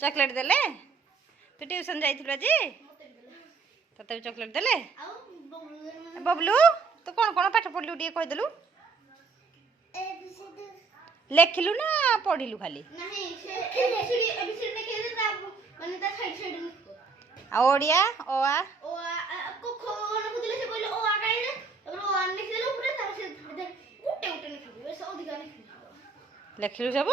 Chocolate देले तू tuition जाइथिलु आज तते भी चॉकलेट देले बबलू तू कौन कौन पाठ पढ़लु टी कह देलु लेखिलु ना पढ़िलु खाली नहीं एबीसीडी लिखे दे माने ता साइड साइड आ ओडिया ओ आ को खो न बुझले से कहले ओ आ काई रे और ओ आ लिख देलु पूरा तार से गुटे गुटे लिखिलु ऐसा अधिकार लिखिलु सब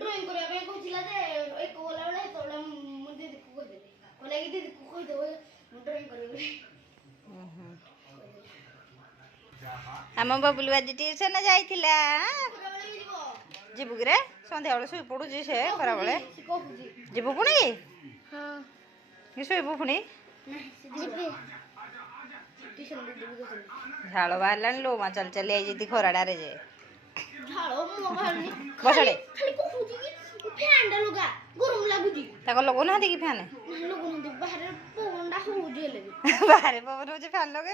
ड्राइंग करिया पे कहथिला जे एक बोला बेले तोला मु दीदी को कह देली कहले कि दीदी को कह देबो ड्राइंग करबे हम बबलू आज ट्यूशन जाइथिला जीबू कि रे संध्या बेले शुई पड़ू से खरा बेले जीबू पुणी हाँ शुईबू पुणी झाड़ बाहर लो मा चल चली आई खराड़े जे बसड़े लगो ना कि फैन बाहर पवन हो फैन लगे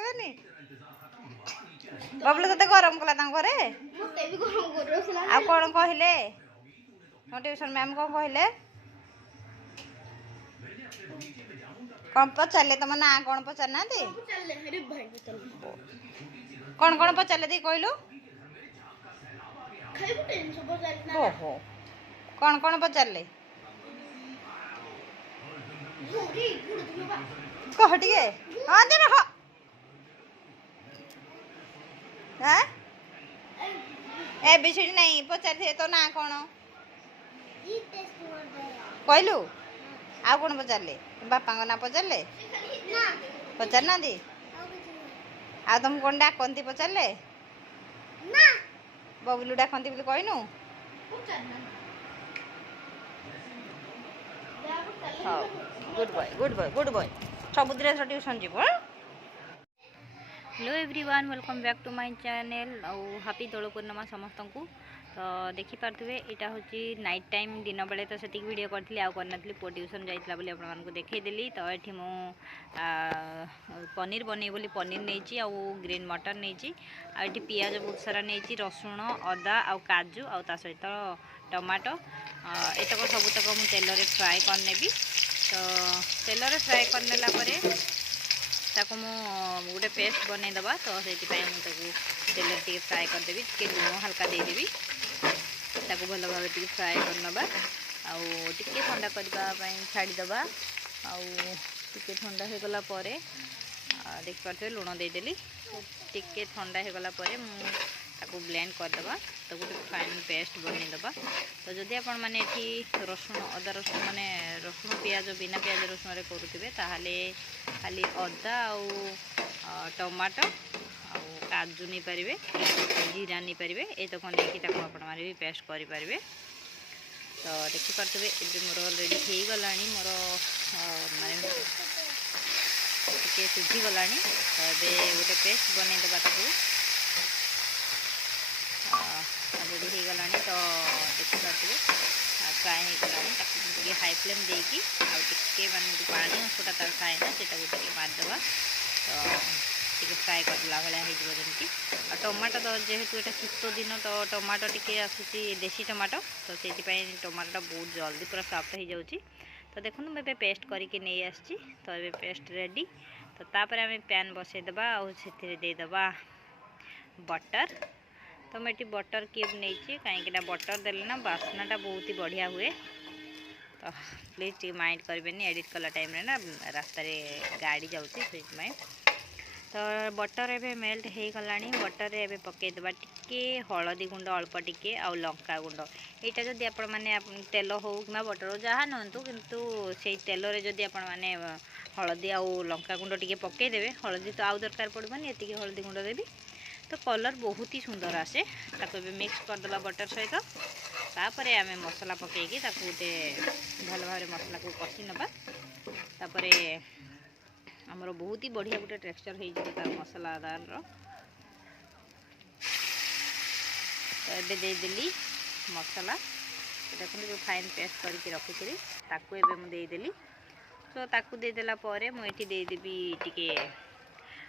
बबलू ते गरम कला घरे आ कौन कहले ट्यूशन मैम कौन कहले कौन पचारे तुम ना कौन पचार ना कौन कौन पचारे दी कहलु ओहो कौन कौन पचारे कह टे हाँ दे रख एबीसीडी नहीं पचारि तो ना कौन कहलु आ कौन पचारे बापा ना पचारे पचार ना आ तुम कौन डाकती पचारे बबलू डाकती बोली कहनु हाँ good boy good boy good boy सबुदिन ट्यूशन जीव hello everyone welcome back to my channel और हैप्पी दोल पूर्णिमा समस्त को तो देखिपे यहाँ हूँ नाइट टाइम दिन बेले तो से वीडियो करी आउ करनी पुओ ट्यूशन जाइला बोली आपको देखईदेली तो ये मु पनीर बनई बोली पनीर नहीं आउ ग्रीन मटर नहीं आठी पियाज बहुत सारा नहीं रसुण अदा आउ काजू आउ ता सहित टमाटो एतक सबुतक मुझे तेल फ्राए करनेबी तो तेल फ्राए करनेला ताको मु गोटे पेस्ट बनईदबा तो से तेल टे फ्राए करदेवी टे लुण हल्का देदेवी ताको भल भाव टे फ्राए करनबा आउ टिके ठंडा करने छाड़ीदबा आउ टिके ठंडा हो गला परे देख पारे लुण देदेली टिके ठंडा हो गला परे ताको ब्लेंड करदबा तो गोटे फाइन पेस्ट बनईदबा तो जदि आपण माने एठी रसुण अदा रसुण माने रसुण पियाज बिना पियाज रसुण रे करूथिबे ताहाले खाली अदा आउ टमाटो आउ काजू नहीं पारे जीरा नहीं पारे ये तो कौन लेकिन आपण माने भी पेस्ट करि पारे तो देखि पारथबे ए मोर ऑलरेडी हो गला मोर माने टिके सिझी गलानी तो ए गोटे पेस्ट बनईदबा ताको ऑलरेडी हो गला तो देखिपे फ्राए हो गला हाई फ्लेम देकी आगे मानते पानी अंशटा तर थाए ना से मारदेवा तो फ्राए करदेला भाया होमती आ टमाटो तो जेहेतु ये शीत दिन तो टमाटो टी आसूसी देसी टमाटो तो से टमाटोटा बहुत जल्दी पूरा सॉफ्ट हो जाऊँगी तो देखो मुझे पेस्ट करके नहीं आसी तो ये पेस्ट रेडी तो तापर आम पैन बसईदबा आदेबा बटर तो मैं बटर क्यूब नहीं कहीं बटर देले ना बास्नाटा बहुत ही बढ़िया हुए तो प्लीज टी माइंड करेंगे एडिट कला टाइम रे ना रास्ता रे गाड़ी जाऊँगी से तो बटर एवं मेल्ट हो गला बटर एवं पकईदबा टिके हलदी गुंड अल्प टिके आउ लंका गुंड यहाँ जदि आपण मैंने तेल हो कि बटर जहाँ नुंतु किंतु से तेल रे जदि आपण मैंने हलदी आउ लंका गुंड टिके पकईदेवे हलदी तो आउ दरकार पड़ोनी ये हलदी गुंड देवी तो कलर बहुत ही सुंदर आसे ताको मिक्स करदेला बटर सहित तापर आम मसला पकईकी गोटे भल भाव मसला को कषि नवा तापर आमर बहुत ही बढ़िया गोटे टेक्सचर हो मसलादार तो ये देदेली मसला देखो जो फाइन पेस्ट करके रखी ताकू एबे मुझे देदेली तो ताकू देदेला मुझे देदेवी टिके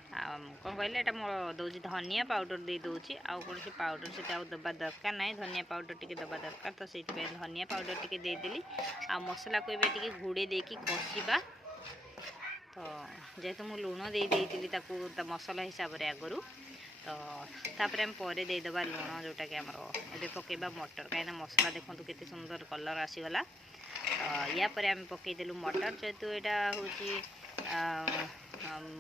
कौन कहले एटा मोर दौची धनिया पाउडर दे दौची आउ कौन से पाउडर से दबा दरकार ना धनिया पाउडर टी दबा दरकार तो से धनिया पाउडर टी देदेली आ मसला को ए घोड़े देकी कषा तो जेहेतु मुझे लुण दे देती मसला हिसाब से आगु तो तापर आम पर देदेबा लुण जोटा कि आमर ए पकेबा मटर कहीं मसला देखो केते सुंदर कलर आसीगला या पर आम पकईदेलु मटर जेहेतु यहाँ हूँ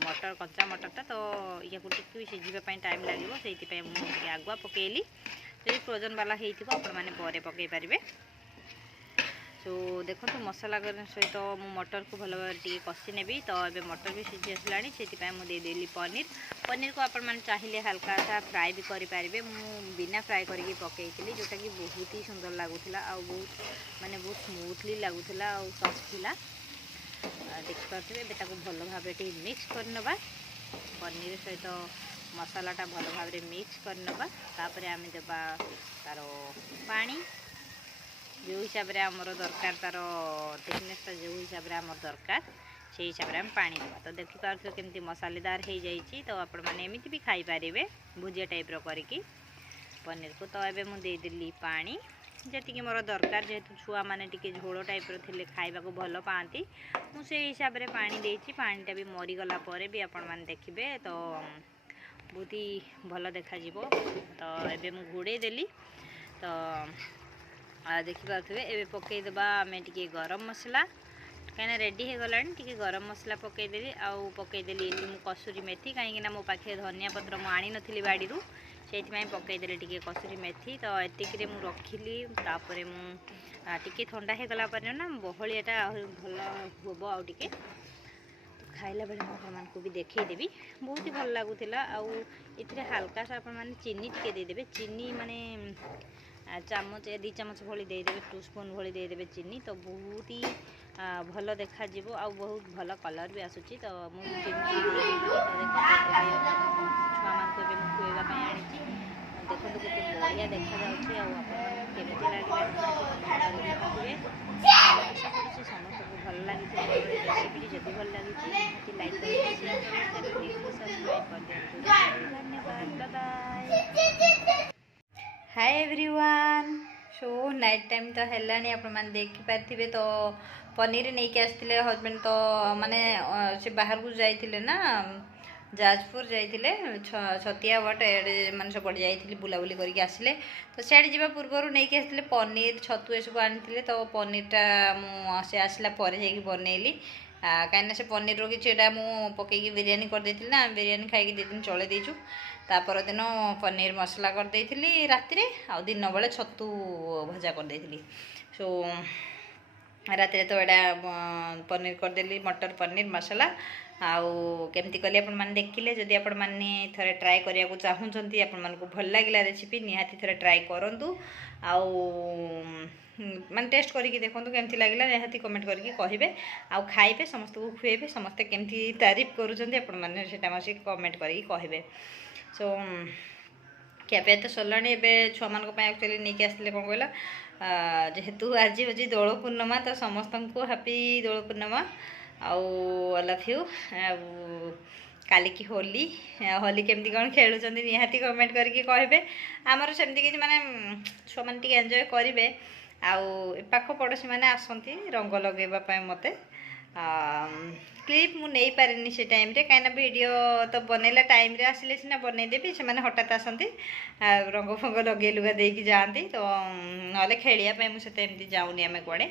मटर कच्चा मटरटा तो या टी सीझापी टाइम लगे से मुझे आगुआ पकईली जो फ्रोजन वाला होने पकई पारे सो देखो तो मसला सहित मु मटर को भल भाव कषि नेबी तो ये मटर भी सीझी आसला से मुझे देदेली पनीर पनीर को आपण मैंने चाहिए हल्का सा फ्राए भी करेंगे मु बिना फ्राए करके पकई जोटा कि बहुत ही सुंदर लगुला आ बहुत माने बहुत स्मूथली लगुला आ सफ्ट थिला देखिपे भल भाव मिक्स करनबा पनीर सहित मसलाटा भल भाव मिक्स करनबा तापर आम देबा तार पानी जो हिसाब से आमर दरकार तार थिकनेसटा जो हिसाब से आमर दरकार से हिसाब से आम पानी देवा तो देखिपे केमती मसालेदार हो जाइए तो आपण मैंने एमती भी खाई पारे भुजिया टाइप करके पनीर को तो ये मुझे देदेली पानी जी मोर दरकार जेहेतु छुआ मैंने टी झोल टाइप रे खाइबा को भल पाती मुझे हिसाब से पानी देती पानीटा भी मरीगला भी आपण मैंने देखिए तो बहुत ही भल देखा तो ये मुझे घोड़े देली तो देखिपे ए पकईदेबा आम टे गरम मसला कहीं रेडी हो गला टी गरम मसला पकईदेली आउ पकईदेली ये कसुरी मेथी कहीं मो पाखे धनिया पत्र मुझे आनी नी बाड़ी से पकईदेली टी कसुरी मेथी तो एतिक मु रखिली तापर मुझे ठंडा हो गला पर ना बहलियाटा भल हम आउ टे खाइला बेले मुझे भी देखईदेवी बहुत ही भल लगुला आउ हल्का सा आप चीनी टी देदेवे चीनी माने चामच 2 चामच भली देदेवे 2 स्पून भली देदेवे चीनी तो बहुत ही भल देखा आ बहुत भल कलर भी आसूची तो मुझे चीनी छुआ मान खुएबाई आनी देखो तो केते बढ़िया देखा जामती समस्त को भल लगी रेसिपी जब भल लगी लाइक सब्सक्राइब कर दिखाँ धन्यवाद bye hi everyone so night time तो है आप देखी पारे तो पनीर नहीं के आसते हजबैंड तो माने से बाहर को जाइए ना जाजपुर जाइए छतिया बट मैंने सब जाइए बुलाबुली करके आसिले तो सियाड़े जावा पूर्व नहीं के आसते पनीर छतु ये सब आनी तो पनीरटा मुझे आसला बनइली कहीं से पनीर किटा मुझे पकईकी बिरियानी करदे ना बिरियानी खाई 2 दिन चले देचु तापर दिन पनीर मसला करदे राति आ दिन बेले छतु भजा करदे सो राति तो यहाँ पनीर करदेली मटर पनीर मसला आउ केमती कली आपण मैंने देखिले जदि आपण मैंने थरे ट्राए करिया को चाहूँगी आपण मानकु भल लागिला रेसिपी निहाती थरे ट्राए करंतु आउ माने टेस्ट करके देखो केमती लगे निहाती कमेंट करके कहे आउ खाइबे समस्त को खुएबे समस्ते केमती तारीफ करूछंती आपण माने सेटा मसी कमेंट करके कहे सो ଖିଆପିଆ ତ ସରିଲାଣି ଏବେ ଛୁଆମାନଙ୍କ ପାଇଁ ଆକ୍ଚୁଆଲି ନେଇକି ଆସିଥିଲେ କ'ଣ କହିଲ ଯେହେତୁ ଆଜି ହେଉଛି ଦୋଳ ପୂର୍ଣ୍ଣିମା ତ ସମସ୍ତଙ୍କୁ ହାପି ଦୋଳ ପୂର୍ଣ୍ଣିମା ଆଉ ଅଲ୍ ଅଫ୍ ୟୁ ଆଉ କାଲିକି ହୋଲି ହୋଲି କେମିତି କ'ଣ ଖେଳୁଛନ୍ତି ନିହାତି କମେଣ୍ଟ କରିକି କହିବେ ଆମର ସେମିତି କିଛି ମାନେ ଛୁଆମାନେ ଟିକେ ଏନ୍ଜୟ କରିବେ ଆଉ ଏ ପାଖ ପଡ଼ୋଶୀମାନେ ଆସନ୍ତି ରଙ୍ଗ ଲଗାଇବା ପାଇଁ ମୋତେ क्लिप मु नहीं पारे से टाइम रे कहीं वीडियो तो बनैला टाइम रे आसिले सीना बनईदेवी से हठात आसती रंग फंग लगे लुगा देकी जाती तो ना खेलियापाई मुझे एमती जाऊनी आम कड़े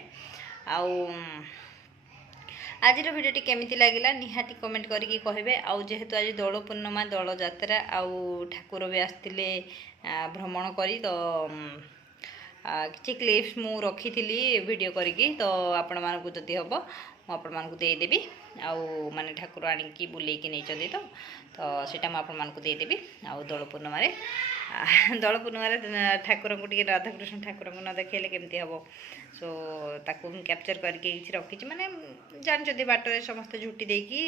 आज भिडियो केमिति लगिला निहाती कमेंट करके कहे आउ जेहेतु आज दोल पूर्णिमा दोल जात्रा आउ ठाकुर भी आसते भ्रमण करी तो किसी क्लिप्स मु रखी थी वीडियो करके तो आपण मानकु जदि हम आपण मानकु देदेवी आउ माने ठाकुर आनिकी बुलेकी नहीं तो तो सीटा मुझे आपको देदेवी आउ दोल पूर्णिमा ठाकुर को टे राधाकृष्ण ठाकुर को न देखले केमती हम सो ताकू कैप्चर करके रखी माने जानते बाटर समस्त झुटी देकी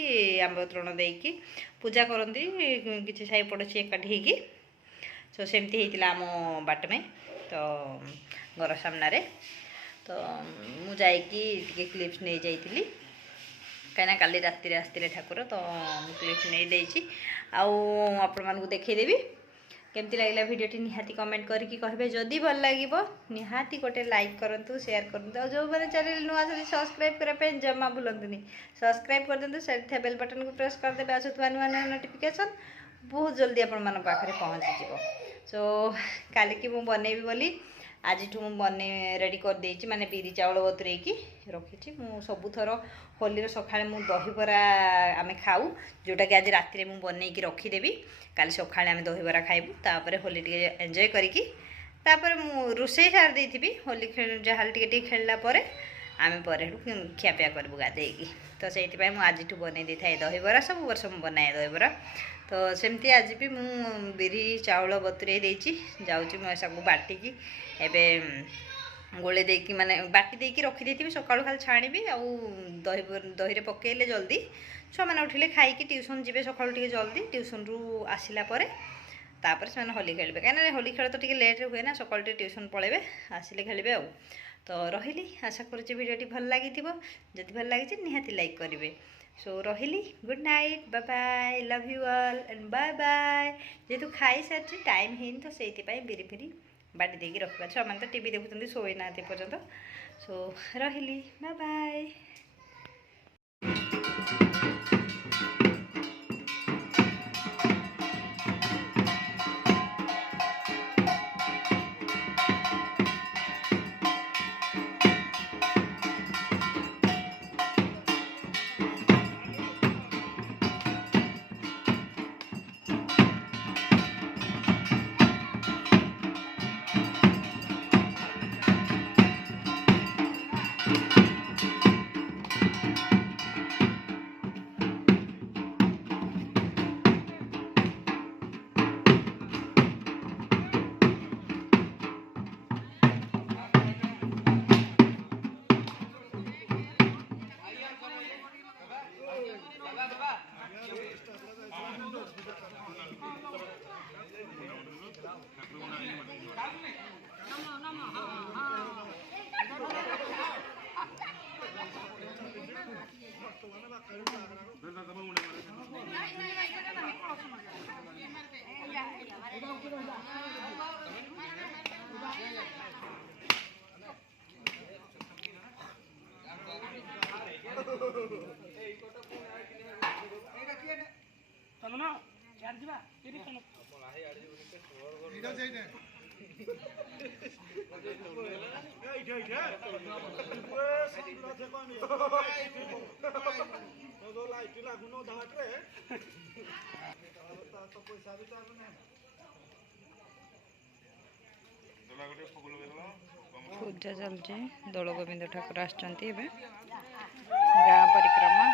आम्रतृण देकी पूजा करती किसी साई पड़ोसी एकाठी होगी सो सेमती होता आम बाट में तो घर सामने तो मुझे क्लिप्स नहीं जाइली कहीं काली राति आसते ठाकुर तो क्लिप नहीं देती आपण मानक देखईदेवी केमती लगे भिडटी निहाती कमेंट करके कहे जदि भल लगे निहाती गोटे लाइक करूँ शेयर करूँ जो मैंने चैनल नुआ सब्सक्राइब करने जमा भूलुनि सब्सक्राइब कर दिखाँ से बेल बटन को प्रेस करदे आसुवा नुआ नुआ नोटिफिकेशन बहुत जल्दी आपण मान पाखे पहुँची जाव सो काली की मुझे बनैबी बोली आज बने रेडी कर देची माने बिरी चाउल बतुरेकी रखी मु सबुथर होली सकाଳେ मु दहीबरा आमे खाऊ जोटा कि आज राति मु बनैकी रखीदेवी काली सकाळे आमे दहीबरा खाइबू तापर होली टे एंजॉय करिकी तापर मु रोषे सार देथिबी होली जहाल टे खेलला परे आमे परे खियापिया करबू गाधेकी तो से आज बनै दे थाए दहीबरा सब वर्ष मु बनाए दहीबरा तो सेमती आज भी मु बिरी चाउल बतुरे देची जाउची म सबको बाटिकी एबे गोले देकी माने बाटी देकी रखी देथिबी सकाळु खाली छाणीबी आ दही रे पकेइले जल्दी छुआ माने उठिले खाइकी ट्यूशन जिबे सकाळु टिके जल्दी ट्यूशन रु आसिला परे तापर से होली खेलबे काना होली खेल तो टिके लेट रे हुए ना सकाळु टिके ट्यूशन पळेबे आसिले खेलबे आ तो रहिली आशा करूची वीडियोटी भल लागिथिबो जदि भल लागिछि निहाती लाइक करिवे सो रहिली good night bye bye love you all and bye bye जेतु खाई सारी टाइम है तो से बिरी फिरी बाटी देकी रखा छुआ मैंने तो टीवी देखुं शोई ना पर्यंत सो रहिली बाय बाय। पूजा चलছে दोल गोविंद ठाकुर आसचंती गाँ परिक्रमा।